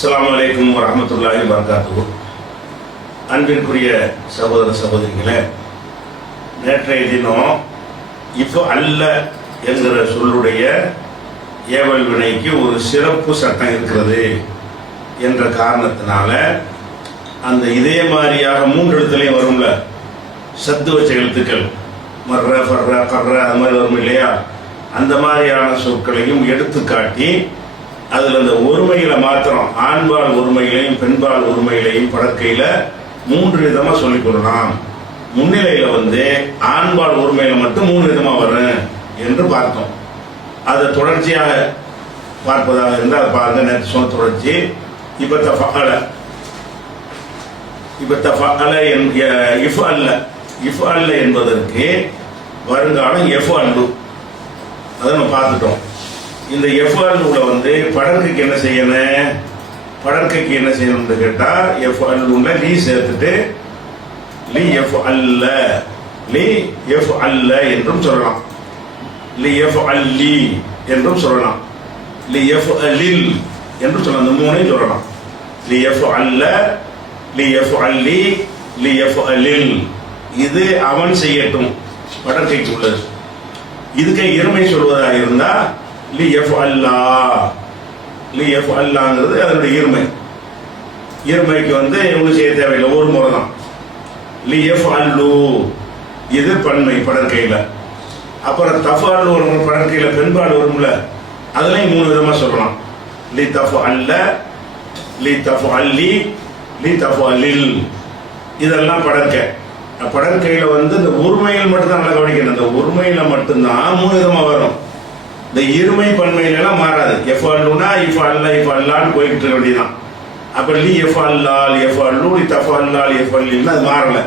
அஸ்ஸலாமு அலைக்கும் வரஹ்மத்துல்லாஹி வபரகாத்துஹு. அன்பிற்குரிய சகோதர சகோதரிகளே, நேற்றைய தினம் இப்போ அல்ல என்கிற சொல்லுடைய ஏவல் வினைக்கு ஒரு சிறப்பு சட்டம் இருக்கிறது என்ற காரணத்தினால அந்த இதே மாதிரியாக 3 எழுத்துலையும் வரும்ல, சத்து வச்ச எழுத்துக்கள் மர்ற ஃபர்ற கர்ற அது மாதிரி வரும் இல்லையா, அந்த மாதிரியான சொற்களையும் எடுத்து காட்டி அதில் அந்த ஒருமையில மாத்திரம் ஆண்பால் ஒருமையிலையும் பெண்பால் ஒருமையிலையும் படற்கையில் 3 விதமாக சொல்லிக் கொள்ளலாம். முன்னிலையில் ஆண்பால் ஒருமையில மட்டும் 3 விதமாக வரும் என்று பார்த்தோம். அதை தொடர்ச்சியாக பார்ப்பதாக இருந்தால் அதை பாருங்க. நேற்று சொன்ன தொடர்ச்சி இப்போ இஃப் அல்ல என்பதற்கு வருங்காலம் எஃப் அல்லு, அதை நம்ம பார்த்துட்டோம். இந்த எஃப் அல்லுல படற்கைக்கு என்ன செய்யணும், படற்கைக்கு என்ன செய்யணும்னு கேட்டா எஃப் அல்லுல லீ சேர்த்துட்டு லீ எஃப் அல்ல என்றும் சொல்லலாம், லி எஃப் அல்லி என்றும் சொல்லலாம், லி எஃப் அலில் என்றும் சொல்லலாம். இந்த 3ஐயும் சொல்லலாம். லி எஃப் அல்ல, லி எஃப் அல்லி, லி எஃப் அலில். இது அவன் செய்யட்டும், படற்கைக்கு உள்ளது. இதுக்கு இருமை சொல்வதாக இருந்தா லி எஃப் அல்லா, லி எஃப் அல்லாங்கிறது அதனுடைய இருமை. இருமைக்கு இவங்க செய்ய தேவையில்லை, ஒரு முறை தான். லி எஃப் அல்லு இது பன்மை படற்கையில். அப்புறம் தஃப் அல்லு ஒரு படற்கையில் பெண்பாடு வரும்ல, அதுலையும் 3 விதமா சொல்லலாம். லி தஃப் அல்ல, லி தஃப் அல்லி, லி தஃப் அலில். இதெல்லாம் படற்கை. படற்கையில் இந்த ஒருமையில் மட்டும்தான் நல்லா கவனிக்கணும். இந்த ஒருமையில மட்டும்தான் 3 விதமா வரும். இந்த இருமை பன்மையில எல்லாம் மாறாது. எஃப் அல்லுனா இஃப் அல்ல, இஃப் அல்லான்னு போய்கிட்டு இருக்க வேண்டியதான். அப்ப லி எஃப் அல்லா, லி எஃப் அல்லு, லி தஃப் அல்லா, லி எஃப் அல்லின்னு அது மாறல.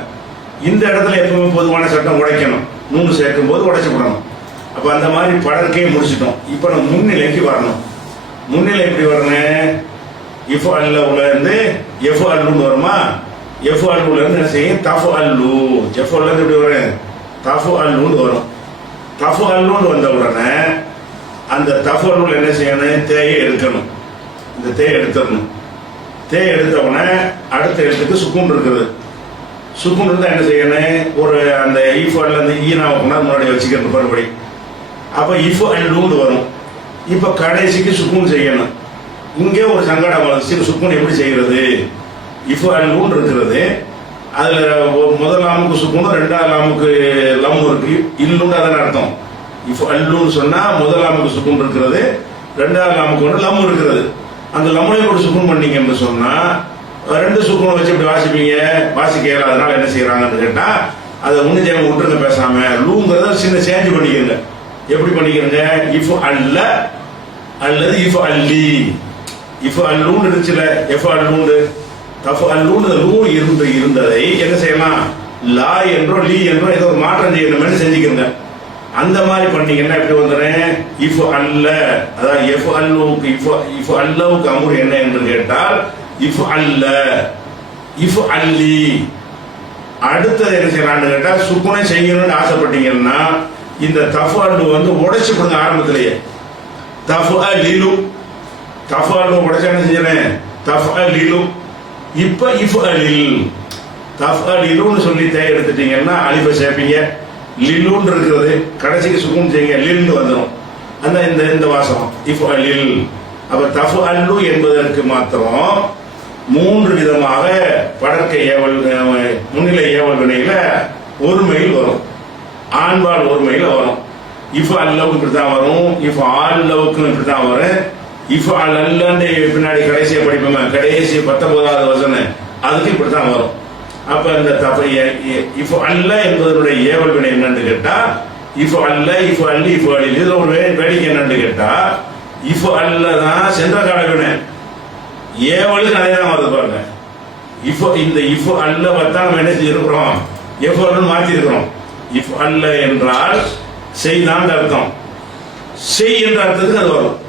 இந்த இடத்துல எப்பவுமே பொதுவான சட்டம் உடைக்கணும், 3 சேர்க்கும் போது உடைச்சு விடணும். அப்ப அந்த மாதிரி படற்கையை முடிச்சிட்டோம். இப்ப நம்ம முன்னிலைக்கு வரணும். முன்னிலை எப்படி வரணும்? இஃப் அல்ல இருந்து எஃப் அல்லுன்னு வருமா, எஃப் அல்லுல இருந்து என்ன செய்யும், தஃப் அல்லு. எஃப் அல்ல இருந்து எப்படி வரும், தஃப் அல்லுன்னு வரும். தஃப் அல்லுன்னு வந்த உடனே அந்த தஃப் அல்லுல என்ன செய்யணும், தேயை எடுக்கணும். இந்த தேயை எடுத்துடணும். தேயை எடுத்த உடனே அடுத்த எழுத்துக்கு சுக்கூன் இருக்குது. சுக்கூன் இருந்தா என்ன செய்யணும், ஒரு அந்த இஃப் அல்ல இருந்து ஈனாவை கொண்டாந்து முன்னாடி வச்சுக்கிறது மறுபடி. அப்ப இஃப் அல்லுன்னு வரும். இப்ப கடைசிக்கு சுக்கூன் செய்யணும். இங்கே ஒரு சங்கடம் வருது, சுக்கூன் எப்படி செய்யறது? இஃப் அல்லுன்னு இருக்கிறது, அதுல முதல் லாமுக்கு சுக்கூன், 2வது லாமுக்கு லம் இருக்கு, இல்லுன்னு அதன் அர்த்தம். இஃப் அல்லுன்னு சொன்னா முதல் லாமுக்கு சுக்கூன் இருக்கிறது, 2வது லாமுக்கு லம் இருக்கிறது. அந்த லம்மையும் கூட சுக்கூன் பண்ணீங்கன்னு சொன்னா 2 சுக்கூனை வச்சு இப்படி வாசிப்பீங்க, வாசிக்க அதனால என்ன செய்யறாங்கன்னு கேட்டா அதை முன்னிஜாம விட்டுருங்க, பேசாம லூங்கிறத சின்ன சேஞ்ச் பண்ணிக்கிறங்க. எப்படி பண்ணிக்கிறங்க, இஃப் அல்ல அல்லது இஃப் அல்லி. இஃப் அல்லுன்னு இருந்துச்சுல, எஃப் அல்லுன்னு தஃப் அல்லுன்னு லூ இருந்ததை என்ன செய்யலாம், லா என்றோ லீ என்றோ ஏதோ ஒரு மாற்றம் செய்யணும்னு செஞ்சுக்கிறங்க. அந்த மாதிரி பண்ணீங்கன்னா எப்படி வந்துடுறேன், இஃப் அல்ல, அதாவது எஃப் அல்லுக்கு இஃப் அல்லவுக்கு அமுர் என்ன என்று கேட்டால் இஃப் அல்ல, இஃப் அல்லி. அடுத்தது என்ன செய்யலாம்னு கேட்டா சுக்குனை செய்யணும்னு ஆசைப்பட்டீங்கன்னா இந்த தஃப் அல்லு உடைச்சு கொடுங்க ஆரம்பத்திலேயே. தஃப் அலிலு, தஃப் அல்லு உடைச்சா என்ன செய்யறேன், தஃப் அலிலு. இப்ப இஃப் அலில், தஃப் அலிலுன்னு சொல்லி தேய் எடுத்துட்டீங்கன்னா அலிஃபை சேர்ப்பீங்க, லில்லுன்னு இருக்கிறது கடைசிக்கு சுக்கூன் செய்யுங்க, லில்னு வந்துடும். அந்த இந்த வாசகம் இஃப் அலில். அப்ப தஃப் அல்லு என்பதற்கு மாத்திரம் 3 விதமாக படற்கை ஏவல் முன்னிலை ஏவல் வினையில ஒருமையில் வரும், ஆண்பால் ஒருமையில வரும். இஃப் அல்லவுக்கு இப்படித்தான் வரும், இஃப் அல்லவுக்கு இப்படித்தான் வரும். இஃப் அல்லன்னு பின்னாடி கடைசியை படிப்போம், கடைசி 19வது வசனம், அதுக்கு இப்படித்தான் வரும். அப்ப இந்த இஃப் அல்ல என்பதனுடைய ஏவல் வினை என்னன்னு கேட்டா இஃப் அல்ல, இஃப் அல்லி, இஃப் அல்லி. இதுல ஒரு வேடிக்கை என்னன்னு கேட்டா இஃப் அல்ல தான் சென்ற கால வினை, ஏவலுக்கு அதே தான் வருது பாருங்க. இந்த இஃப் அல்ல தான் நம்ம என்ன செய்யிருக்கிறோம், எஃப் அல்லு மாற்றி இருக்கிறோம். இஃப் அல்ல என்றால் செய்தான் அர்த்தம், செய் என்ற அர்த்தத்துக்கு அது வரும்.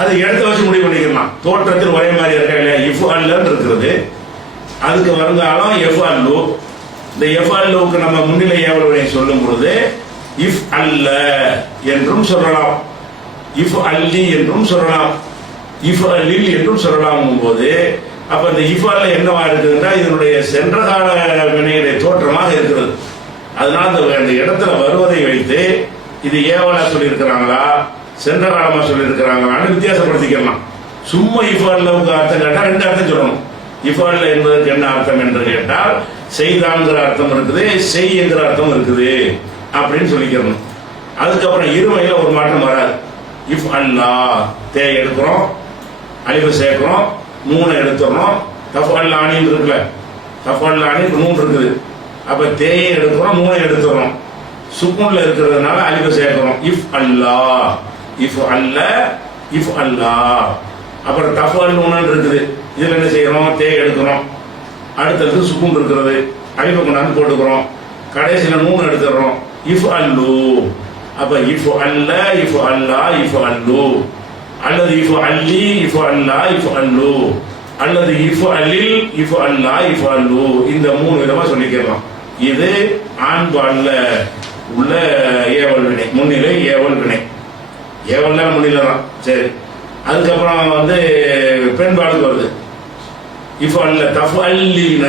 அது இடத்த வச்சு முடிவு பண்ணிக்கலாம். தோற்றத்தில் ஒரே மாதிரி இருக்கா இல்லையா, இஃப் அல்லன்னு இருக்கிறது, அதுக்கு வருங்காலம் எஃப் அல்லு. இந்த எஃப் அல்லுக்கு நம்ம முன்னிலை ஏவல் சொல்லும் பொழுது இஃப் அல்ல என்றும் சொல்லலாம், இஃப் அல்லி என்றும் சொல்லலாம். இஃபலில் என்றும் சொல்லலாம் போது அப்ப இந்த இஃபால என்னவா இருக்குதுன்னா இதனுடைய சென்ற கால வினையுடைய தோற்றமாக இருக்கிறது. அதனால அந்த இடத்துல வருவதை வைத்து இது ஏவலா சொல்லி இருக்கிறாங்களா சென்ற காலமா சொல்லி இருக்கிறாங்களான்னு வித்தியாசப்படுத்திக்கலாம். சும்மா இஃபாலுக்கு அர்த்தம் கேட்டா ரெண்டு அர்த்தம் சொல்லணும். இஃபால் என்பதற்கு என்ன அர்த்தம் என்று கேட்டால் செய்தான்கிற அர்த்தம் இருக்குது, செய் என்கிற அர்த்தம் இருக்குது அப்படின்னு சொல்லிக்கிறோம். அதுக்கப்புறம் இருமையில ஒரு மாற்றம் வராது. இஃப் அல்லா தே எடுக்கிறோம், அலிஃபை சேர்க்கிறோம், நூனை எடுத்துறோம். தஃப் அல்லானின்னு இருக்குல்ல, தஃப் அல்லானி நூன் இருக்குது. அப்ப தேயை எடுக்கிறோம், நூனை எடுத்துறோம். சுக்குன்ல இருக்கிறதுனால அலிஃபை சேர்க்கிறோம். இஃப் அல்லா, இஃப் அல்ல, இஃப் அல்லா. அப்புறம் தஃப் அல்லூன்னு இருக்குது. இதுல என்ன செய்யறோம், தே எடுக்கிறோம், அடுத்தது சுக்குன் இருக்கிறது, அலிஃபை கொண்டாந்து போட்டுக்கிறோம், கடைசியில நூன் எடுத்துறோம். இஃப் அல்லு. அப்ப இஃப் அல்ல, இஃப் அல்லா, இஃப் அல்லு, அல்லது இஃப் அல்லி, இஃப் அல்லா, இஃப் அல்லு, அல்லது இஃப் அலில், இஃப் அல்லா, இஃப் அல்லு. இந்த மூணு விதமா சொல்லிக்கலாம். இது ஆண்பால்ல உள்ள ஏவல் வினை, முன்னிலை ஏவல் வினை. ஏவல்ல முன்னிலை தான். சரி, அதுக்கப்புறம் பெண்பாலுக்கு வருது. இஃப் அல்ல தஃப் அல்லீன,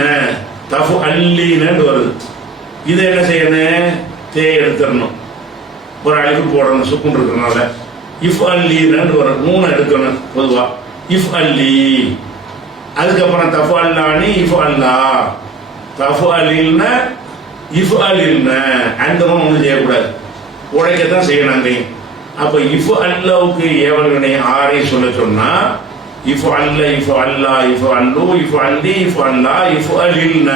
தஃப் அல்லீனு வருது. இதை என்ன செய்யணும், தே எடுத்துடணும், ஒரு அழிவு போடணும் சுக்குன் இருக்கிறனால. இஃப் அல்லீனு வரும், நூனை எடுக்கணும் பொதுவா. இஃப் அல்லி. அதுக்கப்புறம் தஃப் அல்லானி, இஃப் அல்லா, தஃப் அலில்ன, இஃப் அலில்ன. அந்த ஒன்றும் செய்யக்கூடாது, உடைக்கத்தான் செய்யணும் அங்கேயும். அப்ப இஃப் அல்லாவுக்கு ஏவல் வினை ஆரை சொல்ல சொன்னா இஃப் அல்ல, இஃப் அல்லா, இஃப் அல்லு, இஃப் அல்லி, இஃப் அல்லா, இஃப் அலில்ன.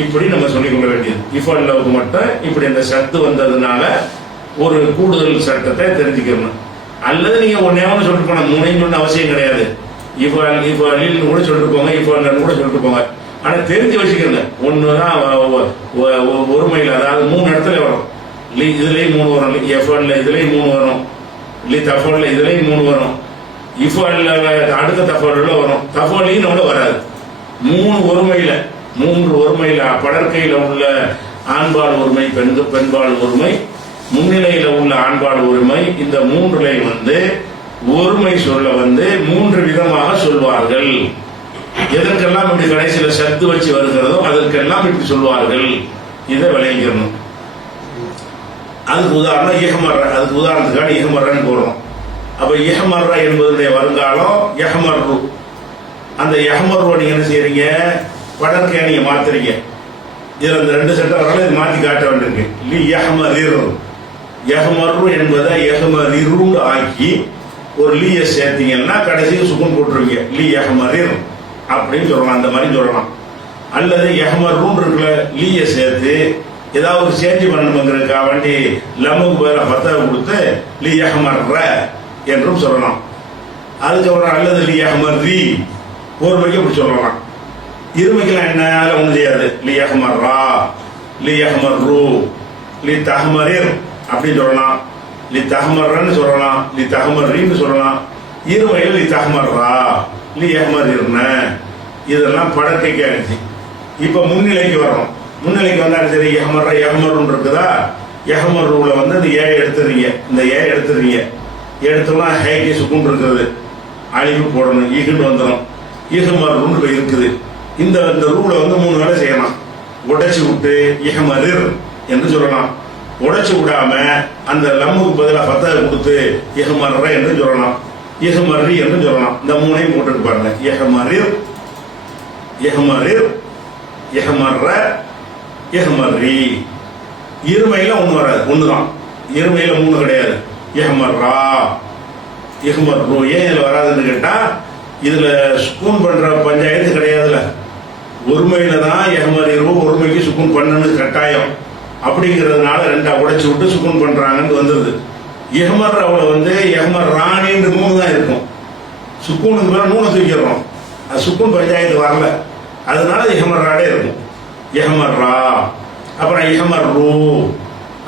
இப்படி நம்ம சொல்லிக் கொள்ள வேண்டியது. இஃப் அல்லாவுக்கு மட்டும் இப்படி இந்த சத்து வந்ததுனால ஒரு கூடுதல் சட்டத்தை தெரிஞ்சுக்கணும். அல்லது நீங்க ஒன்னே ஒன்று சொல்லிட்டு போன, மூணையும் சொன்ன அவசியம் கிடையாது. இஃப் அலில்னு கூட சொல்லிட்டு போங்க, இஃப் அல்லன்னு கூட சொல்லிட்டு போங்க. ஆனா தெரிஞ்சு வச்சுக்கிறங்க. ஒண்ணுதான் ஒருமையில், அதாவது மூணு இடத்துல வரும். இதுலயும் மூணு வரும், எஃப்ல இதுலயும் மூணு வரும், தஃபல்ல இதுலயும் மூணு வரும், இஃபல்ல அடுத்த தஃபல்ல வரும், தஃபலின்னு வராது. மூணு ஒருமையில, மூன்று ஒருமையில படற்கையில உள்ள ஆண்பால் ஒருமை, பெண்பால் ஒருமை, முன்னிலையில உள்ள ஆண்பால் ஒருமை, இந்த மூன்றுலை ஒருமை சொல்ல மூன்று விதமாக சொல்வார்கள். எதற்கெல்லாம் இப்படி கடைசியில சத்து வச்சு வருகிறதோ அதற்கெல்லாம் இப்படி சொல்வார்கள். இதை விளைவிக்கணும். அதுக்கு உதாரணம் இஹமர்ற. அதுக்கு உதாரணத்துக்காக இஹமர்றன்னு போடுறோம். அப்ப இஹமர்ற என்பதனுடைய வருங்காலம் யஹமர்ரு. அந்த யஹமர்ரு நீங்க என்ன செய்யறீங்க, படற்கையை நீங்க மாத்துறீங்க. இதுல இந்த ரெண்டு சட்டம் வரலாம், இது மாத்தி காட்ட வேண்டியிருக்கு. லி யஹமரிர். யஹமர்ரு என்பதை யஹமரிரு ஆக்கி ஒரு லீய சேர்த்தீங்கன்னா கடைசியில் சுக்குன் போட்டுருவீங்க. லி யஹமரிர் அப்படின்னு சொல்லலாம், அந்த மாதிரி சொல்லலாம். அல்லது யஹமர்ருன்னு இருக்குல்ல, லீய சேர்த்து ஏதாவது ஒரு சேஞ்ச் பண்ணணுங்கிறதுக்காக வேண்டி லம்முக்கு பதிலாக பத்தவை கொடுத்து லி யஹமர்ற என்றும் சொல்லலாம். அதுக்கப்புறம் அல்லது லி யஹமர்ரி ஒருமைக்கு அப்படி சொல்லலாம். இருமைக்கெல்லாம் என்ன ஒன்றும் செய்யாது. லி யஹமர்ரா, லி யஹமர்ரு, லி தஹமரிர் அப்படின்னு சொல்லலாம், லி தஹமர்றன்னு சொல்லலாம், லி தஹமர்ரின்னு சொல்லலாம். இருமையில் லி தஹமர்ரா, லி யஹமரிர்ன. இதெல்லாம் படத்தைக்கு ஆயிடுச்சு. இப்ப முன்னிலைக்கு வர்றோம். முன்னிலைக்கு வந்தாலும் சரி, யஹமர்ற யஹமர்ன்னு இருக்குதா, யஹமர்ருல இந்த ஏழை எடுத்துறீங்க, இந்த ஏழை எடுத்துறீங்க. எடுத்தோம்னா ஹைக்கு சுக்குன் இருக்கிறது, அழிவு போடணும், ஈகுன்னு வந்துடும். ஈகமர்ன்னு இருக்குது. இந்த ரூல மூணு வேலை செய்யலாம். உடைச்சு விட்டு இஹமரிர் என்று சொல்லலாம். உடைச்சு விடாம அந்த லம்முக்கு பதிலாக பத்தவை கொடுத்து இஹமர்ற என்று சொல்லலாம், இஹமர்ரி என்று சொல்லலாம். இந்த மூணையும் போட்டுட்டு பாருங்க. இஹமரிர், இஹமரிர், இஹமர்ற, இஹமர்ரி. இருமையில ஒண்ணு வராது, ஒண்ணுதான். இருமையில மூணு கிடையாது. இஹமர்ரா, இஹமர்ரு. ஏன் இதுல வராதுன்னு கேட்டா, இதுல சுக்கூன் பண்ற பஞ்சாயத்து கிடையாதுல. ஒருமையில தான் இஹமரிரு, ஒருமைக்கு சுக்கூன் பண்ணணும் கட்டாயம். அப்படிங்கிறதுனால ரெண்டா உடைச்சு விட்டு சுக்கூன் பண்றாங்கன்னு வந்துருது. இஹமர்ரவுல இஹமர்ரானின்னு மூணு தான் இருக்கும். சுக்கூனுக்கு மேல மூணு தூக்கிடுறோம், அது சுக்கூன் பஞ்சாயத்து வரல, அதனால இஹமர்ராடே இருக்கும். இஹமர்ரா, அப்புறம் இஹமர்ரு,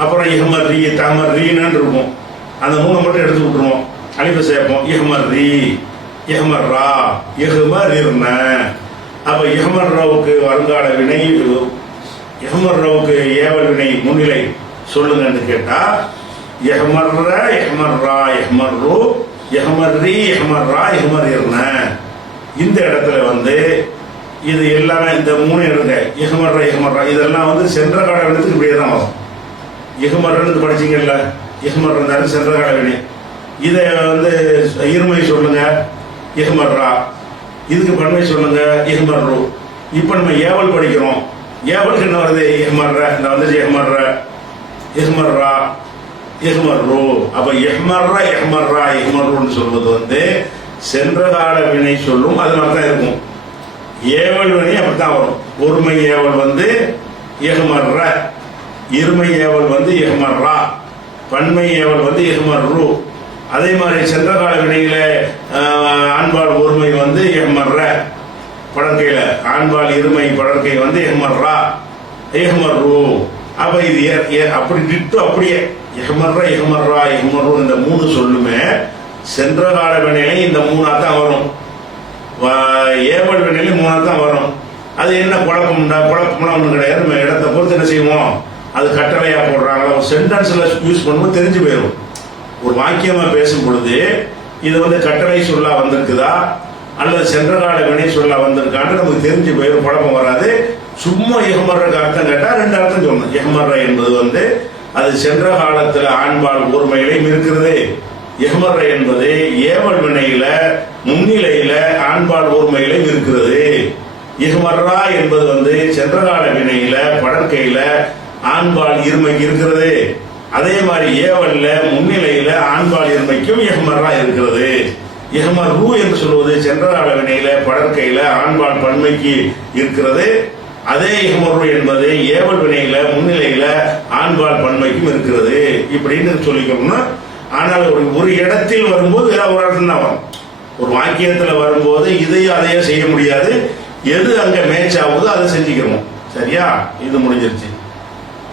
அப்புறம் இஹமர்ரி, தமர்ரீன்னு இருக்கும். அந்த மூணை மட்டும் எடுத்து விட்டுருவோம், அழிப்பு சேர்ப்போம். இஹமர்ரி, இஹமர்ரா, இஹ்மரிர்ன. அப்ப இஹமர்ராவுக்கு வருங்கால வினை, இஹமர்ராவுக்கு ஏவல் வினை முன்னிலை சொல்லுங்கன்னு கேட்டா, இஹமர்ர, இஹமர்ரா, இஹ்மர்ரு, எஹமர்ரி எஹமர்ரா எஹமர்ன. இந்த இடத்துல வந்து இது எல்லாமே இந்த மூணு எடுங்க. எஹமர்ரா எஹமர்ரா இதெல்லாம் வந்து சென்ற கால வினத்துக்கு இப்படியே தான் வரும். எஹமர்ன்னு படிச்சீங்கல்ல, எஹமர் இருந்தாலும் சென்ற கால வினை. இதை வந்து இருமை சொல்லுங்க எஹமர்ரா, இதுக்கு பன்மை சொல்லுங்க எஹமர்ரு. இப்ப நம்ம ஏவல் படிக்கிறோம், ஏவலுக்கு என்ன வருது எஹமர்ர, இந்த வந்து எஹமர்ர எஹ்மர்ரா எஹ்மர்ரு. அப்ப எஹ்மர்ரா எஹ்மர்ரா எஹ்மர்ருன்னு சொல்வது வந்து சென்ற கால வினை சொல்லும், அதனால தான் இருக்கும். ஏவல் வினை அப்படித்தான் வரும். ஒருமை ஏவல் வந்து எஹ்மர்ர, இருமை ஏவல் வந்து எஹ்மர்ரா, பன்மை ஏவல் வந்து எஹ்மர்ரு. அதே மாதிரி சென்ற கால வினையில ஆண்பால் ஒருமை வந்து எஹ்மர்ர, படற்கையில ஆண்பால் இருமை படற்கை வந்து எஹ்மர்ரா எஹ்மர்ரு. அப்ப இது அப்படி டிட்டு அப்படியே எஹ்மர்ரா எஹ்மர்ரா எஹ்மர்ரு இந்த மூணு சொல்லுமே சென்ற கால வினையில இந்த மூணா தான் வரும், ஏவல் வினையில மூணா தான் வரும். அது என்ன குழப்பம்னா ஒன்றும் கிடையாது. நம்ம இடத்தை பொறுத்து என்ன செய்வோம், அது கட்டளையா போடுறாங்களா, ஒரு சென்டென்ஸ்ல யூஸ் பண்ணும்போது தெரிஞ்சு போயிடும். ஒரு வாக்கியமா பேசும் பொழுது இது வந்து கட்டளை சொல்லா வந்திருக்குதா அல்லது சென்ற கால வினை சொல்ல வந்திருக்கான்னு நமக்கு தெரிஞ்சு போயிடும், குழப்பம் வராது. சும்மா எஹ்மர்றக்கு அர்த்தம் கேட்டா ரெண்டு அர்த்தம் சொல்லணும். எஹ்மர்ர என்பது வந்து அது சென்ற காலத்துல ஆண்பால் ஒருமையிலையும் இருக்கிறது. எஹ்மர்ர என்பது ஏவல் வினையில முன்னிலையில ஆண்பால் ஒருமையிலையும் இருக்கிறது. எஹ்மர்ரா என்பது வந்து சென்ற கால வினையில படற்கையில ஆண்பால் இருமைக்கு இருக்கிறது. அதே மாதிரி ஏவல்ல முன்னிலையில ஆண்பால் இருமைக்கும் எஹ்மர்ரா இருக்கிறது. எஹ்மர்ரு என்று சொல்வது சென்ற கால வினையில படற்கையில ஆண்பால் பன்மைக்கு இருக்கிறது. அதே எஹ்மர்ரு என்பது ஏவல் வினையில முன்னிலையில ஆண்பால் பன்மைக்கும் இருக்கிறது. இப்படின்னு சொல்லிக்கணும்னா, ஆனால் ஒரு இடத்தில் வரும்போது வேற ஒரு இடத்துல தான் வரும். ஒரு வாக்கியத்துல வரும்போது இதையும் அதையே செய்ய முடியாது. எது அங்க மேட்ச் ஆகுதோ அதை செஞ்சுக்கிறோம். சரியா? இது முடிஞ்சிருச்சு.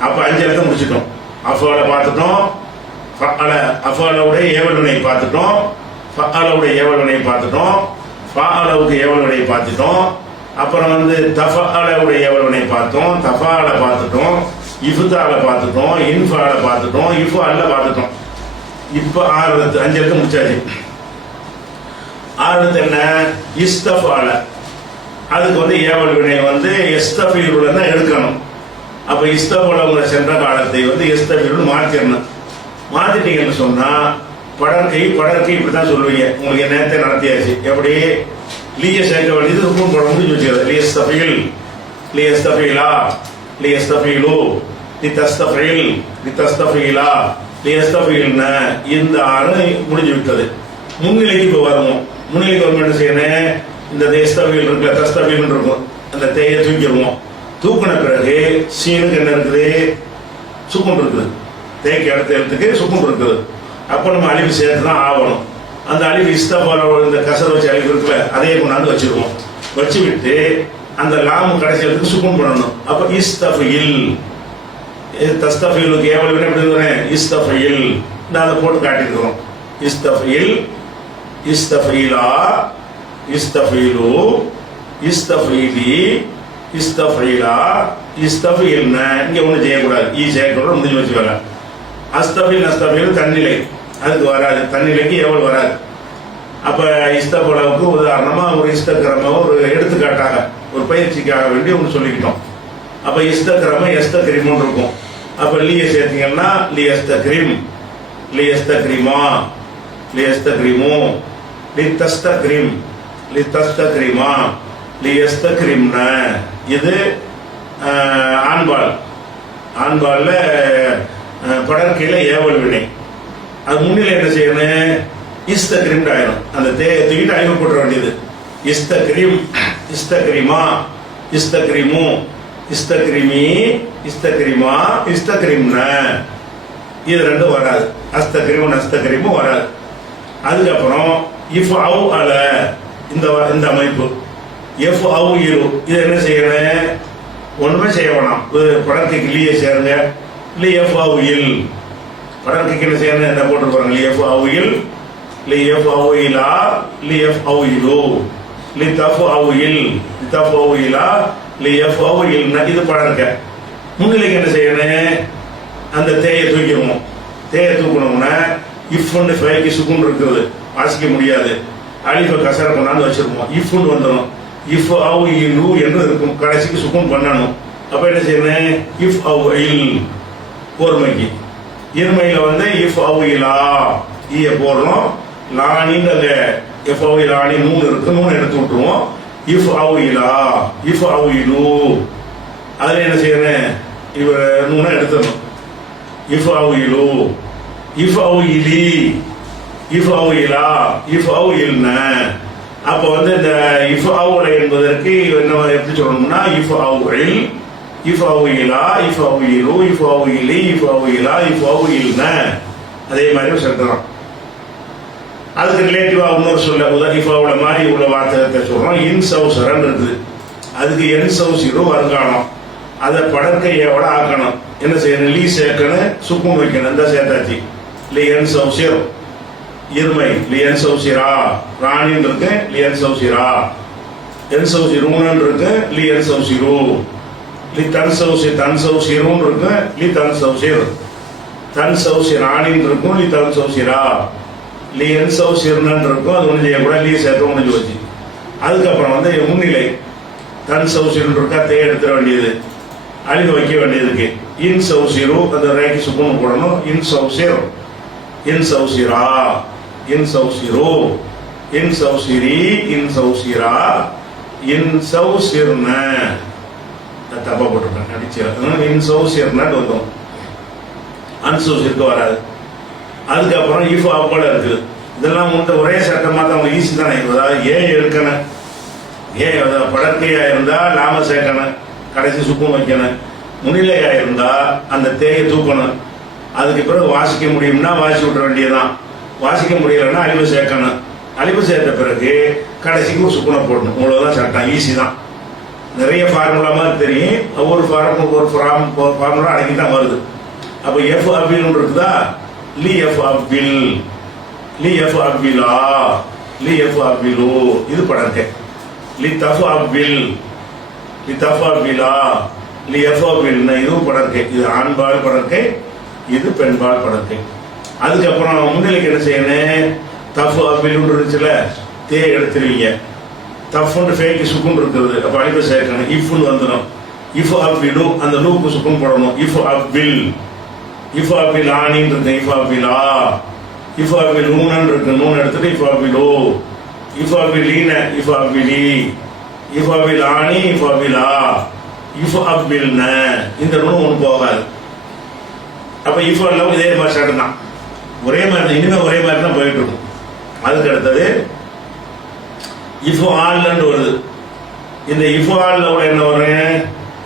அப்ப 5 இடத்தை முடிச்சிட்டோம். அஃபால பார்த்துட்டோம், அஃபாலவுடைய ஏவல் வினை பார்த்துட்டோம், ஃபஅலவுடைய ஏவல் வினையை பார்த்துட்டோம், ஃபஅலவுக்கு ஏவல் வினையை பார்த்துட்டோம். அப்புறம் வந்து தஃபஅலவுடைய ஏவல் வினையை பார்த்தோம், தஃபால பார்த்துட்டோம், இஃப்தால பார்த்துட்டோம், இன்ஃபால பார்த்துட்டோம், இஃப்அல்ல பார்த்துட்டோம். இப்ப 5 எழுத்து முடிச்சாச்சு. 6 என்ன, இஸ்தஃபால. அதுக்கு வந்து ஏவல் வினை வந்து எஸ்தஃபீலுல தான் எடுக்கணும். அப்ப இஸ்தஃபாலங்கிற சென்ற காலத்தை வந்து எஸ்தஃபீலுன்னு மாத்திரணும். மாத்திட்டீங்கன்னு சொன்னா படற்கை இப்படிதான் சொல்லுவீங்க. உங்களுக்கு நேரத்தை நடத்தியாச்சு. எப்படி லீய சேர்க்க வேண்டியது ருக்கும் போட முடிஞ்சு வச்சுக்கிறது. லியஸ்தஃபீல், லியஸ்தஃபீலா, லியஸ்தஃபீலு, லிதஸ்தஃபீல், லிதஸ்தஃபீலா, லியஸ்தஃபீல்ன. இந்த 6 முடிஞ்சு விட்டது. முன்னிலைக்கு இப்போ வருவோம். முன்னிலைக்கு வரும் என்ன செய்யணும், இந்த எஸ்தஃபீல் இருக்குல்ல, தஸ்தஃபீல் இருக்கும், அந்த தேயை தூக்கிடுவோம். தூக்கின பிறகு சீனுக்கு என்ன இருக்குது, சுக்குன் இருக்குது. தேய்க்கு அடுத்த எழுத்துக்கு சுக்குன் இருக்குது. அப்ப நம்ம அலிஃப் சேர்த்து தான் ஆகணும். அந்த அலிஃப் இஸ்தஃபால இந்த கசர் வச்சு அலிஃப் இருக்குல்ல, அதையே கொண்டாந்து வச்சிருவோம். வச்சு விட்டு அந்த லாம் கடைசி எழுத்துக்கு சுக்குன் பண்ணணும். அப்ப இஸ்தஃபீல், தஸ்தஃபீலுக்கு ஏவல் வினை எப்படி வரேன், இஸ்தஃபீல். நான் அதை போட்டு காட்டிருக்கிறோம். இஸ்தஃபீல், இஸ்தஃபீலா, இஸ்தஃபீலு, இஸ்தஃபீலி, இஸ்தஃபீலா, இஸ்தஃபீல்ன. இங்க ஒண்ணு செய்யக்கூடாது, சேர்க்கக்கூடாது, முடிஞ்சு வச்சுக்கோங்க. அஸ்தஃபீல் நஸ்தஃபீல் தன்னிலை, அதுக்கு வராது, தன்னிலைக்கு ஏவல் வராது. அப்ப இஸ்தஃபாலுக்கு உதாரணமா ஒரு இஸ்தக்கிரம ஒரு எடுத்துக்காட்டாக ஒரு பயிற்சிக்காக வேண்டி ஒன்று சொல்லிக்கிட்டோம். அப்ப இஸ்தக்கிரம எஸ்தக்கிரிமுன்னு இருக்கும். அப்ப லீய சேர்த்தீங்கன்னா லியஸ்தக்ரிம், லியஸ்தக்ரிமா, லியஸ்தக்ரிமு, லிதஸ்தக்ரிம், லிதஸ்தக்ரிமா, லியஸ்தக்ரிம்ன. இது ஆண்பால். ஆண்பால்ல படற்கையில ஏவல் வினை. அது முன்னிலை என்ன செய்யணும், இஸ்தக்ரிம் ஆயிரும். அந்த தேயை தூக்கிட்டு அழிவு போட்டுற வேண்டியது. இஸ்தக்ரிம், இஸ்தக்ரிமா, இஸ்தக்ரிமு, இஸ்தக்ரிமி, இஸ்தக்ரிமா, இஸ்தக்ரிம்ன. இது ரெண்டும் வராது. அஸ்தக்ரிமு அஸ்தக்ரிமு வராது. அதுக்கப்புறம் இஃப் அவு அல, இந்த அமைப்பு எஃப் அவு இரு. இது என்ன செய்யணும், ஒண்ணுமே செய்ய வேணாம். படற்கைக்கு லீய சேருங்க, லி எஃப் அவு இல். படற்கைக்கு என்ன செய்யணும், என்ன போட்டு போறாங்க, லி எஃப் அவு இல், லி எஃப் அவு இலா, லி எஃப் அவு இலு, லி தஃப் அவு இல், லி தஃப் அவு இலா, லி எஃப் அவு இல். இது படற்கை. முன்னிலைக்கு என்ன செய்யணும், அந்த தேயை தூக்கிடுவோம். தேயை தூக்கணும்னா இஃப் ஃபைக்கு சுக்குன் இருக்குது. வாசிக்க முடியாது. அலிஃப கசர கொண்டாந்து வச்சிருப்போம். இஃப்னு வந்துடும். இஃப் அவ் இலு என்று இருக்கும். கடைசிக்கு சுக்கூன் பண்ணணும். அப்ப என்ன செய்யணும்? இஃப் அவ் இல் ஒருமைக்கு. இருமையில வந்து இஃப் அவ் இலா ஈய போடுறோம். லானின்னு அங்க இஃப் அவ் இலானி நூன் இருக்கு. நூன் எடுத்து விட்டுருவோம். இஃப் அவ் இலா இஃப் அவ் இலு அதுல என்ன செய்யணும்? இவர் நூனை எடுத்துடணும். இஃப் அவ் இலு இஃப் அவ் இலி இஃப் அவ் இலா இஃப் அவ் இல்ன. அப்போ வந்து இந்த இஃப் அவுல என்பதற்கு என்ன எப்படி சொல்லணும்னா இஃப் அவு இல் இஃப் அவு இலா இஃப் அவு இலு இஃப் அவு இலி இஃப் அவு இலா இஃப் அவு இல்ன அதே மாதிரி சொல்றோம். அதுக்கு ரிலேட்டிவா இன்னொரு சொல்ல இஃப் அவுல மாதிரி உள்ள வார்த்தை சொல்றோம். இன் சவுசரன் இருக்குது. அதுக்கு என் சவுசிரோ வருங்காலம். அதை படற்கையோட ஆக்கணும். என்ன செய்யணும்? லீ சேர்க்கணும், சுக்கும் வைக்கணும். இந்த சேர்த்தாச்சு. லி என் சவுசிர் இருமை லியன் சௌசிரா ராணின்னு இருக்கு. லியன் சௌசிரா என் சௌசிரூன்னு இருக்கு. லியன் சௌசிரு லி தன் சௌசிருன்னு இருக்கு. லி தன் சௌசிர் தன் சௌசி ராணின்னு இருக்கும். லி தன் சௌசிரா லியன் சௌசிர்னு இருக்கும். அது ஒன்று செய்யக்கூடாது. லீ சேர்க்க முடிஞ்சு வச்சு. அதுக்கப்புறம் வந்து முன்னிலை தன் சௌசிர்னு இருக்கா. தே எடுத்துட வேண்டியது. அழிவு வைக்க வேண்டியதுக்கு இன் சௌசிரு அந்த ரேக்கி சுக்குன்னு போடணும். இன் சௌசிர் இன் சௌசிரா இன் சௌசிரோ இன் சௌசிரி இன் சௌசிரா இன் சௌசிர்ன தப்பா போட்டிருக்கேன். அடிச்சு இன் சௌசிர்னு வந்தோம். அன்சௌசிற்கு வராது. அதுக்கப்புறம் இஃப் அவ்வளோ இருக்குது. இதெல்லாம் வந்து ஒரே சட்டமாக தான் அவங்க ஈஸி தானே. அதாவது ஏ எடுக்கணும். ஏ படற்கையா இருந்தா லாம சேர்க்கணும். கடைசி சுக்கும் வைக்கணும். முன்னிலையா இருந்தா அந்த தேயை தூக்கணும். அதுக்கு பிறகு வாசிக்க முடியும்னா வாசி விட வேண்டியதுதான். வாசிக்க முடியலன்னா அழிவு சேர்க்கணும். அழிவு சேர்த்த பிறகு கடைசிக்கு ஒரு சுக்குனை போடணும். இவ்வளவுதான் சட்டம். ஈஸி தான். நிறைய ஃபார்முலா மாதிரி தெரியும். ஒவ்வொரு ஃபார்முலா அடக்கி தான் வருது. அப்போ எஃப் அபில் இருக்குதா? லி எஃப் அபில் லி எஃப் அபிலா லி எஃப் அபிலு இது படற்கை. லி தஃப் அபில் லி தஃப் அபிலா லி எஃப் அபில்னா இதுவும் படற்கை. இது ஆண்பால் படற்கை, இது பெண்பால் படற்கை. அதுக்கப்புறம் முன்னிலைக்கு என்ன செய்யணும்? தஃப் அபில் இருந்துச்சுல தே எடுத்துருவீங்க. தஃப்னு ஃபேக்கு சுக்குன்னு இருக்குது. அப்போ அழிப்பு சேர்க்கணும். இஃப்னு வந்துடும். இஃப் அபிலு அந்த லூக்கு சுக்குன்னு போடணும். இஃப் அபில் இஃப் அபில் ஆனின்னு இருக்கு. இஃப் அபிலா இஃப் அபில் நூனன் இருக்கு. நூன் எடுத்துட்டு இஃப் அபிலோ இஃப் அபிலீன இஃப் அபிலி இஃப் அபில் ஆனி இஃப் அபிலா இஃப் அபில்ன இந்த நூன் ஒன்று போகாது. அப்ப இஃப் எல்லாம் இதே மாதிரி ஸ்டார்ட் தான். ஒரே மாதிரி தான். இனிமே ஒரே மாதிரி தான் போயிட்டு இருக்கும். அதுக்கு அடுத்தது இஃப் ஆல்னு வருது. இந்த இஃப் ஆல்ல என்ன வரும்?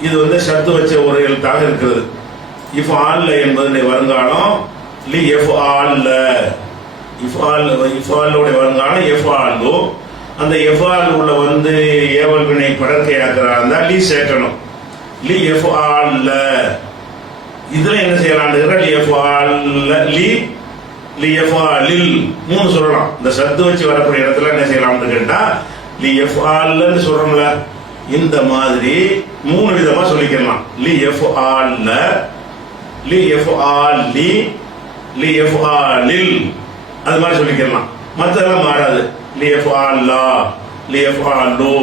இது வந்து சத்து வச்ச ஒரு எழுத்தாக இருக்கிறது. இஃப் ஆல்ல என்பது வருங்காலம். லி எஃப் ஆல்ல இஃப் ஆல் இஃப் ஆல்லுடைய வருங்காலம் எஃப் ஆல்லோ. அந்த எஃப் ஆல் உள்ள வந்து ஏவல் வினை படற்கையாக்குறா லீ சேர்க்கணும். லி எஃப் ஆல்ல இதுல என்ன செய்யலாம்? லி எஃப் ஆல்ல லி லி எஃப் ஆலில் மூணு சொல்லலாம். இந்த சத்து வச்சு வரக்கூடிய இடத்துல என்ன செய்யலாம்னு கேட்டா லி எஃப் ஆல்ல சொல்றோம்ல, இந்த மாதிரி மூணு விதமா சொல்லிக்கலாம். லி எஃப் ஆல்ல லி எஃப் ஆலி லி எஃப் ஆலில் அது மாதிரி சொல்லிக்கலாம். மற்றதெல்லாம் மாறாது. லி எஃப் ஆல்லா லி எஃப் ஆலு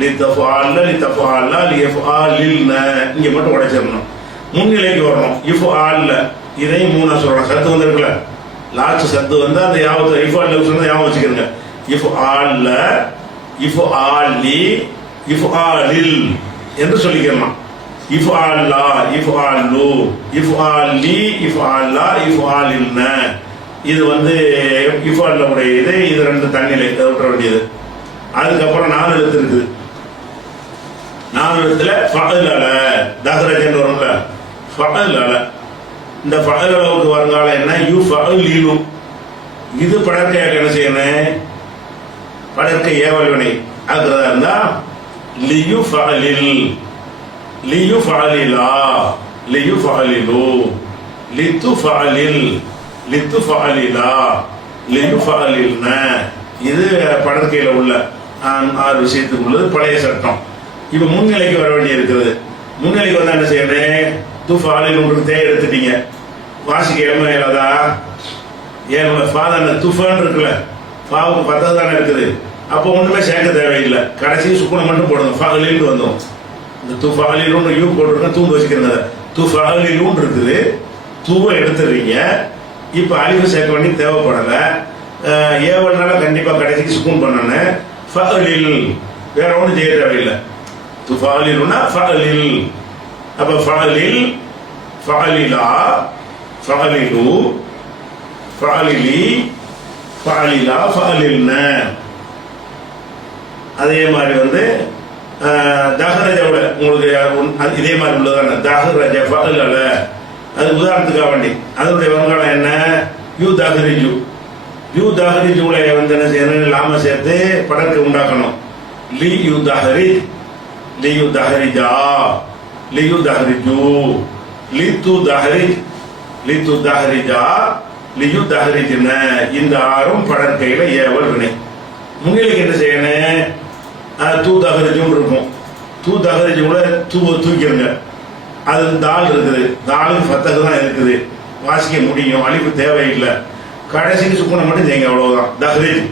லி தஃப் ஆல்ல லி தஃப் ஆல்லா லி எஃப் ஆலில்ன இங்க மட்டும் உடைச்சிடணும். முன்னிலைக்கு வரணும். இஃப் ஆல்ல இதையும் மூணா சொல்லலாம். சத்து வந்திருக்குல்ல, லாஸ்ட் சத்து வந்து அந்த யாவத்தை இஃப் ஆல்ல சொன்னா யாவும் வச்சுக்கிறங்க. இஃப் ஆல்ல இஃப் ஆலி இஃப் ஆலில் என்று சொல்லிக்கலாம். இஃப் ஆல்லா இஃப் ஆல்லு இஃப் ஆலி இஃப் ஆல்லா இஃப் ஆலில்ன இது வந்து இஃப் ஆல்ல உடைய இது. இது ரெண்டு தண்ணிலை விட்டுற வேண்டியது. அதுக்கப்புறம் 4 எழுத்து இருக்குது. 4 எழுத்துல ஃபஅலல தஹரஜன் வரும்ல, ஃபஅலல இந்த ஃபஅலலுக்கு வருங்காலம் என்ன? யூ ஃபஅலிலு. இது படற்கையாக என்ன செய்யணும்? படற்கை ஏவல் வினை ஆகிறதா இருந்தா லியு ஃபஅலில் லியு ஃபஅலிலா லியு ஃபஅலிலு லித்து ஃபஅலில் லித்து ஃபஅலிலா லியு ஃபஅலில்ன இது படற்கையில உள்ள 6 விஷயத்துக்கு உள்ளது பழைய சட்டம். இப்ப முன்னிலைக்கு வர வேண்டி இருக்கிறது. முன்னிலைக்கு வந்து என்ன செய்யணும்? துஃபாலில் உங்களுக்கு தே எடுத்துட்டீங்க. வாசிக்க இளமையிலதா ஏன் ஃபாதர் துஃபான் இருக்குல்ல, ஃபாவுக்கு பத்தது தானே இருக்குது. அப்போ ஒன்றுமே சேர்க்க தேவையில்லை, கடைசி சுக்குனை மட்டும் போடுங்க. ஃபஅலில் வந்துடும். இந்த துஃபஅலிலுன்னு யூ போட்டுருக்கேன், தூண்டு வச்சுக்கிறேங்க. துஃபஅலிலுன்னு இருக்குது, தூவை எடுத்துடுறீங்க. இப்போ அலிஃபு சேர்க்க வேண்டிய தேவைப்படலை. ஏவல்னால கண்டிப்பாக கடைசிக்கு சுக்குன் பண்ணணும். ஃபஅலில் வேற ஒன்றும் செய்ய தேவையில்லை. துஃபஅலிலுன்னா ஃபஅலில். அப்போ ஃபஅலில், ஃபஅலிலா, ஃபஅலிலு, ஃபஅலிலி, ஃபஅலிலா, ஃபஅலில்ன. அதே மாதிரி வந்து தஹரஜோட உங்களுக்கு இதே மாதிரி உள்ளதான தஹரஜ ஃபஅலல. அது உதாரணத்துக்காக வேண்டி அதனுடைய வருங்காலம் என்ன? யூ தஹரிஜு. யூ தஹரிஜுல வந்து என்ன செய்யணும்? லாம சேர்த்து படக்கு உண்டாக்கணும். லி யூ தஹரிஜ், லி யூ தஹரிஜா, லி யூ தஹரிஜு, லி து தஹரிஜ், லி து தஹரிஜா, லி யூ தஹரிஜ்ன. இந்த ஆறும் படற்கையில ஏவல் வினை. முன்னிலைக்கு என்ன செய்யணும்? தூ தஹரிஜும் இருக்கும். தூ தஹரிஜு கூட தூவை தூக்கிடுங்க. அது தால் இருக்குது, தாலுக்கு ஃபத்தகு தான் இருக்குது, வாசிக்க முடியும், அலிஃபு தேவையில்லை. கடைசிக்கு சுக்குனை மட்டும் செய்யுங்க, அவ்வளவுதான். தஹரிஜ்,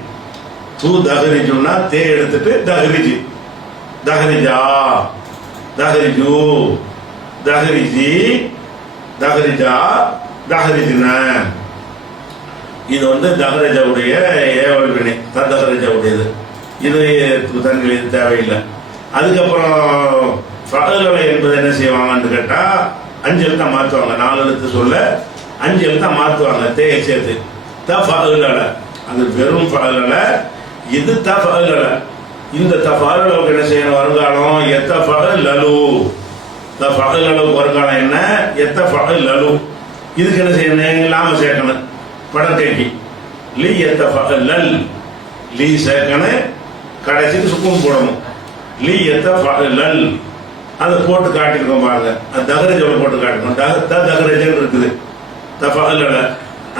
தூ தஹரிஜுன்னா தே எடுத்துட்டு தஹரிஜ், தஹரிஜா, தஹரிஜு, தஹரிஜி, தஹரிஜா, தஹரிஜ்ன. இது வந்து தஹரஜவுடைய ஏவல் வினை, தஹரஜவுடையது. இது தன்னிலை தேவையில்லை. அதுக்கப்புறம் ஃபஅலல என்பது என்ன செய்வாங்கன்னு கேட்டா, 5 எழுத்தா மாற்றுவாங்க. 4 எழுத்து சொல்ல 5 எழுத்தா மாற்றுவாங்க, தேயை சேர்த்து. தஃபஅலல, அது வெறும் ஃபஅலல. இது தஃபஅலல. இந்த தஃபஅலலுக்கு என்ன செய்யணும்? வருங்காலம் யத்தஃபஅலலு. தஃபஅலலுக்கு வருங்காலம் என்ன? யத்தஃபஅலலு. இதுக்கு என்ன செய்யணும்? லாம சேர்க்கணும் படத்தைக்கு. லி யத்தஃபஅலல், லி சேர்க்கணும், கடைசிக்கு சுக்குன் போடணும். லி யத்தஃபஅலல். அதை போட்டு காட்டியிருக்கோம் பாருங்க. அது தஹரஜோட போட்டு காட்டிருக்கோம். தஹரஜன் இருக்குது தஃபஅலல.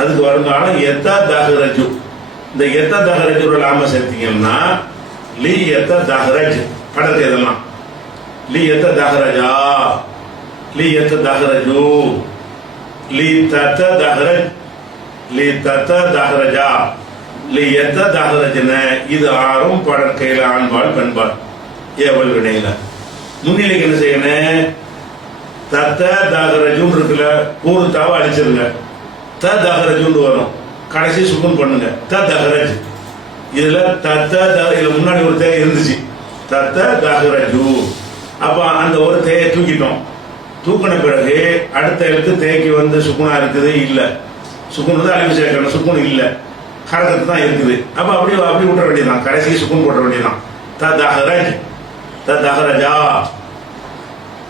அதுக்கு வருங்காலம் எத்த தஹரஜு. இந்த எத்த தஹரஜோட லாம சேர்த்தீங்கன்னா லி எத்த தஹரஜ் படத்தை எதெல்லாம் லி எத்த தஹரஜா, லி எத்த தஹரஜு, லி தத்த தஹரஜ், லி தத்த தஹரஜா, லி எத்த தஹரஜ்ன. இது ஆறும் படற்கையில ஆண்பால் பெண்பால் ஏவல் வினையில. முன்னிலைக்கு என்ன செய்யணும்? தத்த தஹரஜுன்னு இருக்குல்ல, ஒரு தாவை அழிச்சிருங்க, த தஹரஜுன்னு வரும், கடைசி சுக்குன் பண்ணுங்க, த தஹரஜ். இதுல தத்த இதுல முன்னாடி ஒரு தேவை இருந்துச்சு, தத்த தஹரஜு. அப்ப அந்த ஒரு தேயை தூக்கிட்டோம். தூக்கின பிறகு அடுத்த எழுத்து தேய்க்கு வந்து சுக்குனா இருக்குது இல்ல, சுக்குன் வந்து அழிவு சேர்க்கணும், சுக்குன் இல்ல, ஹரகத்து தான் இருக்குது. அப்ப அப்படி விட்டுற வேண்டியதான், கடைசிக்கு சுக்குன் போட்ட வேண்டியதான். த தஹரஜ், த தஹரஜா,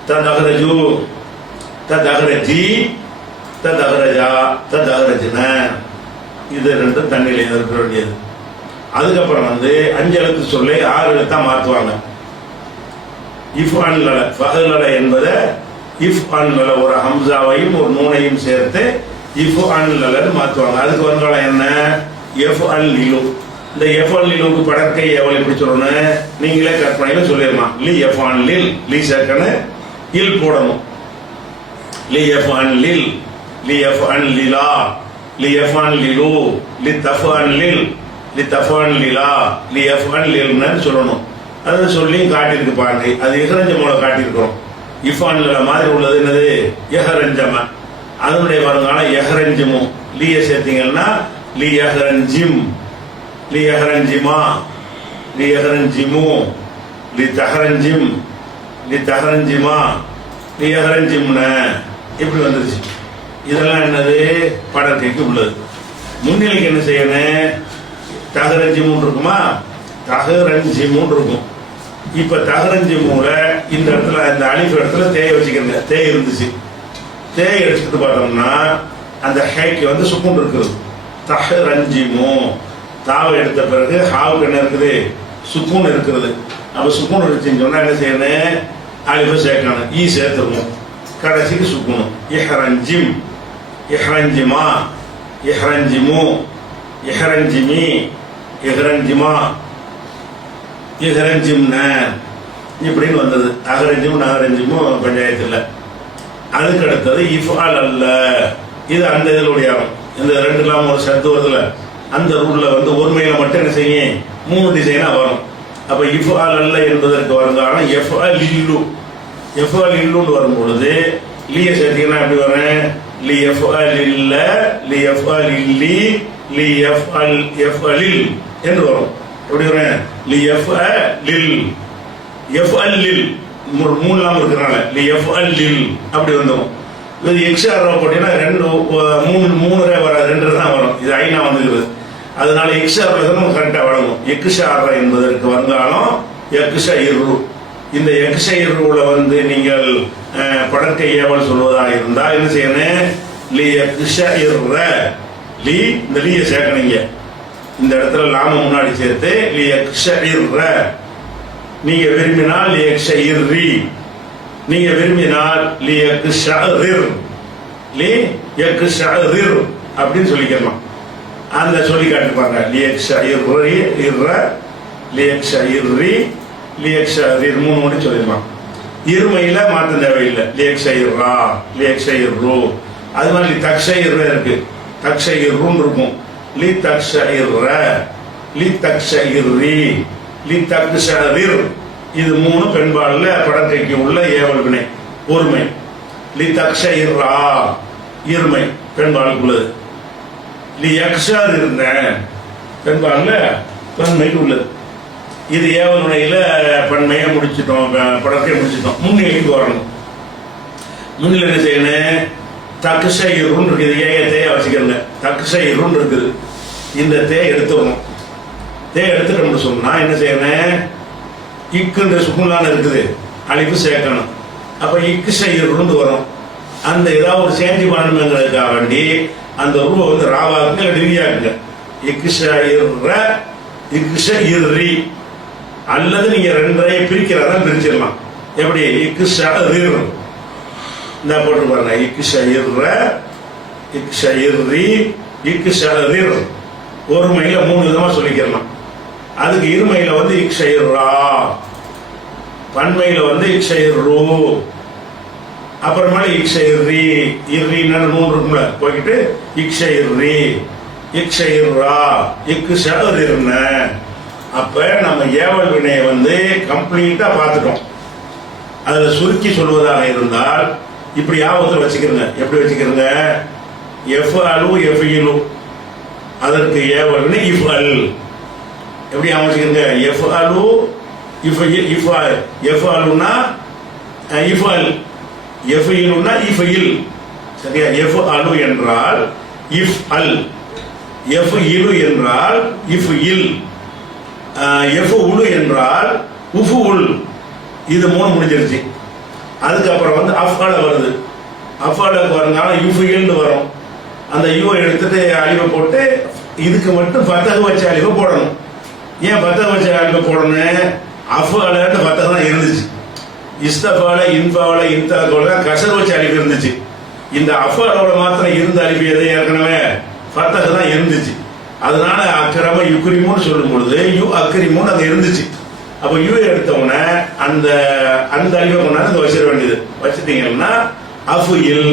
த தஹரஜு, த தஹரஜி, த தஹரஜா, த தஹரஜ்ன. இது ரெண்டும் தண்ணியில இருக்க வேண்டியது. அதுக்கப்புறம் வந்து 5 எழுத்து சொல்லை 6 எழுத்தா மாற்றுவாங்க. இஃப் அன்ல ஃபஅலல என்பதை இஃப் அன்ல ஒரு ஹம்சாவையும் ஒரு நூனையும் சேர்த்து இஃப் அன்லன்னு மாற்றுவாங்க. அதுக்கு வருங்காலம் என்ன? எஃப் அல் லிலு. இந்த எஃப் அல் லிலுக்கு படற்கை எவ்வளவு எப்படி சொல்லணும்? நீங்களே கற்பனையில சொல்லிடலாம். லி எஃப் அன் லில், லி சேர்க்கணும், இல் போடணும். லி எஃப் அன் லில், லி எஃப் அன் லிலா, லி எஃப் அன் லிலு, லி தஃப் அன் லில், லி தஃப் அன் லிலா, லி எஃப் அன் லில்னு சொல்லணும். அது சொல்லி காட்டியிருக்கு பாருங்க. அது இஹரஞ்சமோட காட்டியிருக்கிறோம். இஃபான்ல மாதிரி உள்ளது என்னது? எஹரஞ்சம. அதனுடைய வருங்காலம் எஹரஞ்சிமு. லீய சேர்த்தீங்கன்னா லி எஹரஞ்சிம், லி எஹரஞ்சிமா, லி எஹரஞ்சிமு, லி தஹரஞ்சிம், லி தஹரஞ்சிமா, லி எஹரஞ்சிம்ன. இப்படி வந்துருச்சு. இதெல்லாம் என்னது? படற்கைக்கு உள்ளது. முன்னிலைக்கு என்ன செய்யணும்? தஹரஞ்சிமுன்னு இருக்குமா, தஹரஞ்சிமுன்னு இருக்கும். இப்ப தஹரஞ்சிமுல இந்த இடத்துல இந்த அலிஃப் இடத்துல தேய் வச்சுக்கிறங்க. தேய் இருந்துச்சு, தேய் எடுத்துட்டு பார்த்தோம்னா அந்த ஹேக்கு வந்து சுக்குன் இருக்குது. தஹரஞ்சிமு தாவை எடுத்த பிறகு ஹாவுக்கு என்ன இருக்குது? சுக்குன் இருக்கிறது. அப்ப சுக்குன் இருந்துச்சுன்னு சொன்னா என்ன செய்யணும்? அலிஃபை சேர்க்கணும், ஈ சேர்த்துக்கணும், கடைசிக்கு சுக்குனும். இஹ்ரஞ்சிம், இஹ்ரஞ்சிமா, இஹ்ரஞ்சிமு, இஹ்ரஞ்சிமி, இஹ்ரஞ்சிமா, இஹ்ரஞ்சிம்ன இப்படின்னு வந்தது. அகரஞ்சிம் நகரஞ்சிமும் பஞ்சாயத்தில். அதுக்கு அடுத்தது இஃபால் அல்ல. இது அந்த இதனுடைய இந்த 2 இல்லாம ஒரு சத்து வருதுல, அந்த ரூல்ல வந்து ஒருமையில மட்டும் என்ன செய்யும் 3 டிசைனா வரும். அப்ப இஃபால் அல்ல என்பதற்கு வருங்காலம் எஃபால் இல்லு. எஃபால் இல்லுன்னு வரும் பொழுது லீய சேர்த்தீங்கன்னா எப்படி வரும்? லி எஃபால் இல்ல லி எஃபால் இல்லி லி எஃபால் எஃபாலில் என்று வரும். எப்படி வரும்? லி எஃபாலில் எஃபாலில் 3 நாம இருக்கிறனால லி எஃபாலில் அப்படி வந்துடும். இது எக்ஸ்ஆர் போட்டீங்கன்னா 3 வர 2 தான் வரும். இது ஐநா வந்துருக்குது. அதனால எக்ஸ்ஆர் நம்ம கரெக்டா வழங்கும். எக்ஸ்ஆர் என்பதற்கு வந்தாலும் எக்ஸ்இரு. இந்த எக்ஸ்இருல வந்து நீங்கள் படற்கை ஏவல் சொல்வதாக இருந்தால் என்ன செய்யணும்? லி எக்ஸ்இர்ர லி இந்த லீய சேர்க்கணுங்க. இந்த இடத்துல லாம முன்னாடி சேர்த்து லி எக்ஸ்இர்ர. நீங்க விரும்பினால் லி எக்ஸ்இர்ரி, நீங்க விரும்பினால் லி எக்ஸ்இர் லி எக்ஸ்இர் அப்படின்னு சொல்லிக்கலாம். அந்த சொல்லி காட்டுப்பாங்க. லி எக்ஸ்இர்ரி இர்ர லி எக்ஸ்இர்ரி லி எக்ஸ்இர் 3 மட்டும் சொல்லிடலாம். இருமையில மாற்றம் தேவையில்லை. லி எக்ஸ்இர்ரா லி எக்ஸ்இர்ரு. அது மாதிரி தக்ஷஇர்ர இருக்கு. தக்ஷஇர்ருன்னு இருக்கும். லி தக்ஷஇர்ர லி தக்ஷஇர்ரி லி தக்ஷஇர். இது 3 பெண்பாடுல படற்கைக்கு உள்ள ஏவல் வினை ஒருமை. லி தக்ஷஇர்ரா இருமை பெண்பாளுக்குள்ளது. லி யக்ஷர் இருந்த பெண்பாடுல பன்மைக்கு உள்ளது. இது ஏவல் வினையில பன்மையை முடிச்சிட்டோம், படற்கை முடிச்சிட்டோம். முன்னிலைக்கு வரணும். முன்னிலை என்ன செய்யணும்? தக்ஷஇர்ருன்னு இருக்குது. தேயை வச்சுக்கிறங்க. தக்ஷஇர்ருன்னு இருக்குது. இந்த தேயை எடுத்துக்கணும். தேயை எடுத்துட்டோம்னு சொன்னா என்ன செய்யணும்? இக்குன்ற சுக்குன்லான இருக்குது. அழிப்பு சேர்க்கணும். அப்ப இக்ஷஇர்ருன்னு வரும். அந்த ஏதாவது ஒரு சேஞ்சி பண்ணணுங்கிறதுக்காக வேண்டி அந்த ரூபை வந்து ராவாக்குங்க இல்லை டிவியாக்குங்க. இக்ஷஇர்ர இக்ஷஇர்ரி. அல்லது நீங்க 2 பிரிக்கிறதா பிரிச்சிடலாம். எப்படி? இக்ஷஇர் இந்த போட்டு பாருங்க. இக்ஷஇர்ர இக்ஷஇர்ரி இக்ஷஇர். ஒருமையில 3 விதமா சொல்லிக்கலாம். அதுக்கு இருமையில வந்து இக்ஷஇர்ரா, பன்மையில வந்து இக்ஷஇர்ரு, அப்புறமா இக்ஷஇர்ரி. இர்ரின்னு 3 இருக்கும்ல, போய்கிட்டு இக்ஷஇர்ரி இக்ஷஇர்ரா இக்ஷஇர்ன. அப்ப நம்ம ஏவல் வினையை வந்து கம்ப்ளீட்டா பார்த்துட்டோம். அதுல சுருக்கி சொல்வதாக இருந்தால் இப்படி ஆபத்தில் வச்சுக்கிறங்க. எப்படி வச்சுக்கிறங்க? எஃப்அலு எஃப்இலு. அதற்கு ஏவல் வினை இஃப்அல். எப்படி அமைச்சுக்கிறங்க? எஃப்அலு இஃப்அல். எஃப்அலுனா இஃப்அல், எஃப்இலுனா இஃப்இல். சரியா? எஃப்அலு என்றால் இஃப்அல், எஃப்இலு என்றால் இஃப்இல், எஃப்உலு என்றால் உஃப்உல். இது 3 முடிஞ்சிருச்சு. அதுக்கப்புறம் வந்து அஃப்அல வருது. அஃப்அலுக்கு வரனால யுஃப்இல்னு வரும். அந்த யூ எடுத்துட்டு அழிவை போட்டு இதுக்கு மட்டும் ஃபத்தஹ் வச்ச அழிவை போடணும். ஏன் ஃபத்தஹ் வச்ச அழிவை போடணும்? அஃப்அலன்னு ஃபத்தஹ் தான் இருந்துச்சு. இஸ்தஃபால இன்ஃபால இன்தலோட கசர் வச்ச அழிவு இருந்துச்சு. இந்த அஃப்அலோட மாத்திரம் இருந்த அழிவு எது? ஏற்கனவே ஃபத்தஹ் தான் இருந்துச்சு. அதனால அக்ரம யுக்ரிமுன்னு சொல்லும் பொழுது யு அக்ரிமுன்னு அங்க இருந்துச்சு. அப்ப யூ எடுத்தவொடனே அந்த அழிவை கொண்டாந்து வச்சிட வேண்டியது. வச்சுட்டீங்கன்னா அஃப்இல்.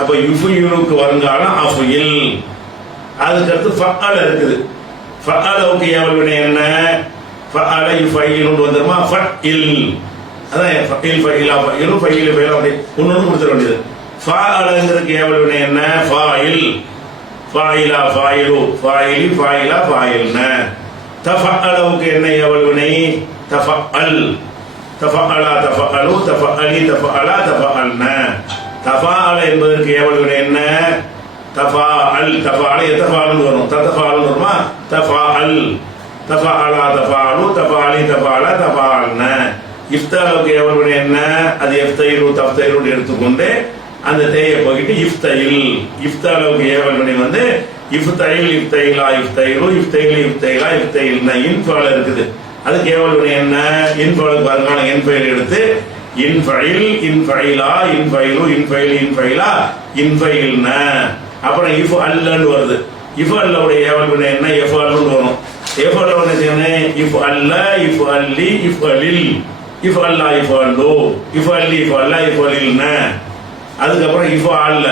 அப்ப யுஃப்இலுக்கு வருங்காலம் அஃப்இல். அதுக்கடுத்து ஃபஅல இருக்குது. ஃபஅலவுக்கு ஏவல் வினை என்ன? ஃபஅல யுஃபஇலுன்னு வந்துருமா? ஃபஇல். அதான் ஃபஇல் ஃபஇலா ஃபஇலு ஃபஇலு ஃபஇலா அப்படி ஒன்னொன்னு கொடுத்துட வேண்டியது. ஃபஅலங்கிறதுக்கு ஏவல் வினை என்ன? ஃபாயில். ஃபாயிலா ஃபாயிலு ஃபாயிலி ஃபாயிலா ஃபாயில்ன. தஃபஅலவுக்கு என்ன ஏவல் வினை? தஃபஅல். தஃபஅலா தஃபஅலு தஃபஅலி தஃபஅலா தஃபஅல்ன. தஃபஅல என்பதற்கு ஏவல் வினை என்ன? தஃபஅல். தஃபஅல எத்தஃபஅல்னு வரும். தஃபஅல்னு வருமா? தஃபஅல். தஃபஅலா தஃபஅலு தஃபஅலி தஃபஅலா தஃபஅல்ன. இஃப்தலுக்கு ஏவல் வினை என்ன? அது எஃப்தைலு தஃப்தைலு எடுத்துக்கொண்டு அந்த தேயை போயிட்டு இஃப்தைல். இஃப்தலுக்கு ஏவல் வினை வந்து இஃப்தைல் இஃப்தைலா இஃப்தைலு இஃப்தைலி இஃப்தைலா இஃப்தைல்ன. இன்ஃபால இருக்குது. அதுக்கு ஏவல் வினை என்ன? இன்ஃபாலுக்கு வருங்காலம் இன்ஃபைல் எடுத்து இன்ஃபைல் இன்ஃபைலா இன்ஃபைலு இன்ஃபைல் இன்ஃபைலா இன்ஃபைல்ன. அப்புறம் இஃப் அல்லன்னு வருது. இஃப் அல்லோடைய ஏவல் வினை என்ன? எஃப் அல்லன்னு வரும். எஃப் அல்ல என்ன செய்யணும்? இஃப் அல்ல இஃப் அல்லி இஃப் அலில் இஃப் அல்லா இஃப் அல்லு இஃப் அல்லி இஃப் அல்லா இஃப் அலில்ன. அதுக்கப்புறம் இஃப் அல்ல.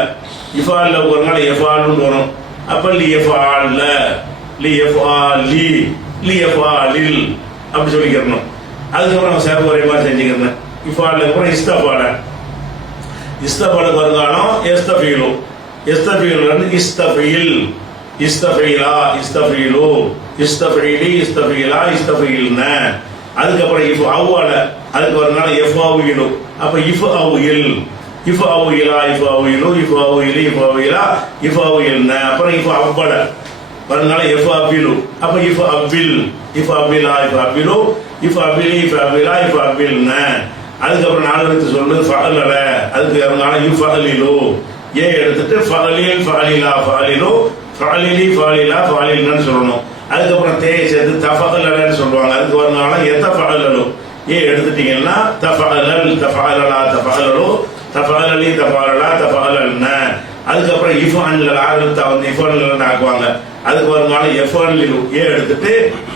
இஃப் அல்ல ஒரு நாள் எஃப் அல்லன்னு வரும். அப்ப எஃப் அல்ல லியஃபாலி லியஃபாலில் அப்படி சொல்லிக்கிறணும். அதுக்கப்புறம் நம்ம சேர்ப்பு ஒரே மாதிரி செஞ்சுக்கிறேன். இஃபாலுக்கு அப்புறம் இஸ்தஃபால, இஸ்தஃபாலுக்கு வருங்காலம் எஸ்தஃபீலு, எஸ்தஃபீலு வந்து இஸ்தஃபீல், இஸ்தஃபீலா இஸ்தஃபீலு, இஸ்தஃபீலி இஸ்தஃபீலா இஸ்தஃபீல்ன. அதுக்கப்புறம் இஃப் அவ்வால, அதுக்கு வருங்காலம் எஃப் அவுயிலு, அப்ப இஃப் அவுயில், இஃப் அவுயிலா இஃப் அவுயிலு இஃப் அவுயிலி இஃப் அவுயிலா இஃப் அவுயில்ன. அப்புறம் இஃப் அவ்வல வருங்காலம் எஃப் அவ்விலு, அப்ப இஃப் அவ்வில், இஃப் அவ்விலா இஃப் அவ்விலு இஃப் அவ்விலி இஃப் அவ்விலா இஃப் அவ்வில்ன. அதுக்கப்புறம் 4 எழுத்து சொல்லு ஃபஅலல, அதுக்கு வருங்காலம் இஃப் அலிலு, ஏ எடுத்துட்டு ஃபஅலில் ஃபஅலிலா ஃபஅலிலு ஃபஅலிலி ஃபஅலிலா ஃபஅலில்னு சொல்லணும். அதுக்கப்புறம் தேயை சேர்த்து தஃபஅலன்னு சொல்லுவாங்க. அதுக்கு வருங்காலம் எத்தஃபஅலலு, ஏ எடுத்துட்டீங்கன்னா தஃபஅலல் தஃபஅலலா தஃபஅலலு தஃபஅலலி தஃபஅலலா தஃபஅலல்ன. அதுக்கப்புறம் இஃபான்ல ஆரம்பத்தை வந்து இஃபான்ல ஆக்குவாங்க. அதுக்கு வருங்காலம் எஃபான்லிலு, ஏ எடுத்துட்டு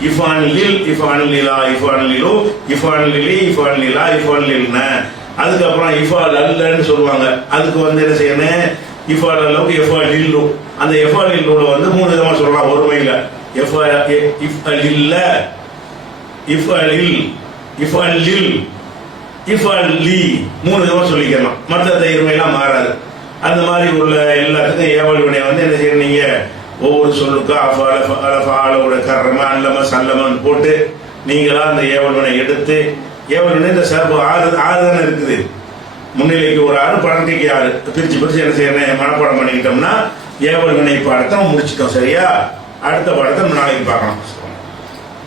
இஃபான்லில் இஃபான்லிலா இஃபான்லிலு இஃபான்லிலி இஃபான்லிலா இஃபான்லில்ன. அதுக்கப்புறம் இஃபால் அல்லன்னு சொல்லுவாங்க. அதுக்கு வந்து என்ன செய்யணும், இஃபால் அல்லவுக்கு எஃபாலில்லு. அந்த எஃபாலில்லுல வந்து 3 விதமா சொல்லலாம் ஒருமையில. இஃபலில்ல, இஃபலில், இஃபலில், இஃபலி 3 விதமா சொல்லிக்கலாம். மற்ற இருமையெல்லாம் மாறாது. அந்த மாதிரி உள்ள எல்லாத்துக்கும் ஏவல் வினை வந்து என்ன செய்யணும், நீங்க ஒவ்வொரு சொல்லுக்கும் அஃபால ஃபஅல ஃபஅலோட கர்ரம அல்லம சல்லமன்னு போட்டு நீங்களா அந்த ஏவல் வினை எடுத்து, ஏவல் வினை இந்த சார்பு 6 தானே இருக்குது. முன்னிலைக்கு ஒரு 6 பழங்கைக்கு 6 பிரிச்சு என்ன செய்யணும், மனப்பாடம் பண்ணிக்கிட்டோம்னா ஏவல் வினை பாடத்தை முடிச்சிட்டோம். சரியா? அடுத்த பாடத்தை நாளைக்கு பார்க்கலாம்.